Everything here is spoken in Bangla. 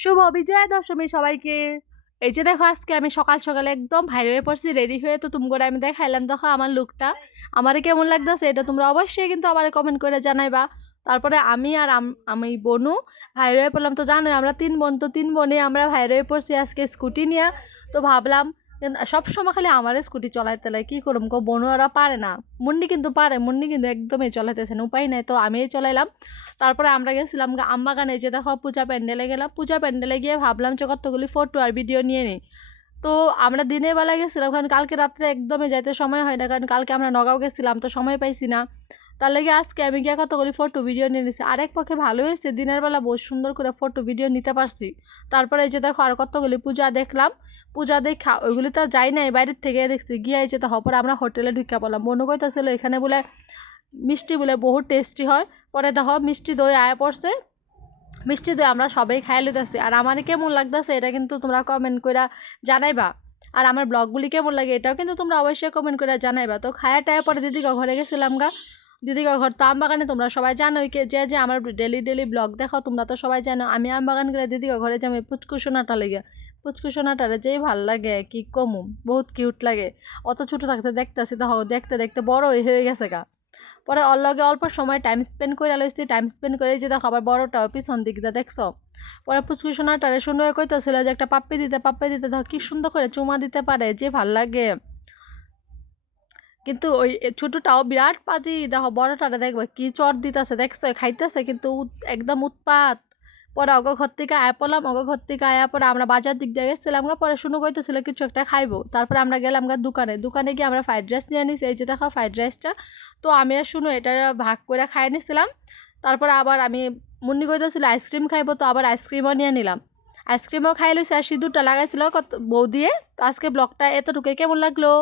শুভ বিজয়া দশমী সবাইকে। এই যে দেখো আজকে আমি সকাল সকালে একদম ভাইর হয়ে পড়ছি রেডি হয়ে, তো তুমি করে আমি দেখাইলাম। দেখো আমার লুকটা আমার কেমন লাগতেছে এটা তোমরা অবশ্যই কিন্তু আমার কমেন্ট করে জানাইবা। তারপরে আমি আর আমি বনু ভাইর হয়ে পড়লাম। তো জানো আমরা 3 বোন, তো 3 বোনে আমরা ভাইর হয়ে পড়ছি আজকে স্কুটি নিয়ে। তো ভাবলাম সবসময় খালি আমার স্কুটি চলাইতে লাগে, কী করুম গো, বনু ওরা পারে না। মুন্নি কিন্তু পারে, মুন্নি কিন্তু একদমই চলাইতেছে না, উপায় নাই, তো আমিই চলাইলাম। তারপরে আমরা গেছিলাম আমবাগানে, যে দেখো পূজা প্যান্ডেলে গেলাম। পূজা প্যান্ডেলে গিয়ে ভাবলাম যে কতগুলি ফটো আর ভিডিও নিয়ে নিই। তো আমরা দিনের বেলা গেছিলাম, কারণ কালকে রাত্রে একদমই যাইতে সময় হয় না, কারণ কালকে আমরা নগাঁও গেছিলাম, তো সময় পাইছি না। তার লাগে আজকে আমি গিয়ে কতগুলি ফটো ভিডিও নিয়ে নিছি। আরেক পক্ষে ভালো হয়েছে, দিনের বেলা বহুত সুন্দর করে ফটো ভিডিও নিতে পারছি। তারপরে এই যে দেখো আর কতগুলি পূজা দেখলাম। পূজা দেখা ওইগুলি তো যাই নাই, বাইরের থেকে দেখছি। গিয়ে এই যে তো হপরে আমরা হোটেলে ঢুকে পড়লাম। মনে কইতাছিল এখানে বলে মিষ্টি বলে বহুত টেস্টি হয়। পরে দেখো মিষ্টি দই আয়া পড়ছে, মিষ্টি দই আমরা সবাই খাই লইতেছি। আর আমার কেমন লাগতেছে এটা কিন্তু তোমরা কমেন্ট করে জানাইবা। আর আমার ব্লগগুলি কেমন লাগে এটাও কিন্তু তোমরা অবশ্যই কমেন্ট করে জানাইবা। তো খায়া টায়া পরে দিদিকে ঘরে গেছিলাম গা। দিদিকে ঘর তো আমবাগানে তোমরা সবাই জানোই, যে আমার ডেলি ব্লগ দেখো তোমরা তো সবাই জানো। আমি আমবাগান গেলে দিদিকে ঘরে যাই পুচকুসোনাটা লেগে। পুচকুসোনাটারে যেই ভাল লাগে কি কমু, বহুত কিউট লাগে। অত ছোটো থাকতে দেখতেছি তো দেখতে দেখতে বড় হয়ে গেছে গা। পরে ওর লগে অল্প সময় টাইম স্পেন্ড করে লইছি। টাইম স্পেন্ড করে যে দেখো আবার বড়টাও পিছন দিকটা দেখছো। পরে পুচকুসোনাটারে সুন্দর কইতেছিল যে একটা পাপ্পি দিতে দেখো কি সুন্দর করে চুমা দিতে পারে, যে ভাল লাগে। কিন্তু ওই ছোটোটাও বিরাট পাজি, দেখো বড়টারে দেখবে কি চর দিতেছে, দেখছো খাইতেছে কিন্তু একদম উৎপাত। পরে ঘর থেকে আয়া পড়লাম, ঘর থেকে আয়া পরে আমরা বাজার দিক দিয়ে গেছিলাম গা। পরে শুনে কইতেছিল কিছু একটা খাইবো। তারপরে আমরা গেলাম গা দোকানে গিয়ে আমরা ফ্রাইড রাইস নিয়ে নিছি। এই যে দেখো ফ্রাইড রাইসটা। তো আমি আর শুনো এটা ভাগ করে খাই নিছিলাম। তারপরে আবার আমি মুন্নি কইতেছিল আইসক্রিম খাইবো, তো আবার আইসক্রিমও নিয়ে নিলাম। আইসক্রিমও খাই লইছি আর সিঁদুরটা লাগাইছিল বউ দিয়ে। তো আজকে ব্লগটা এতটুকুই, কেমন লাগলো?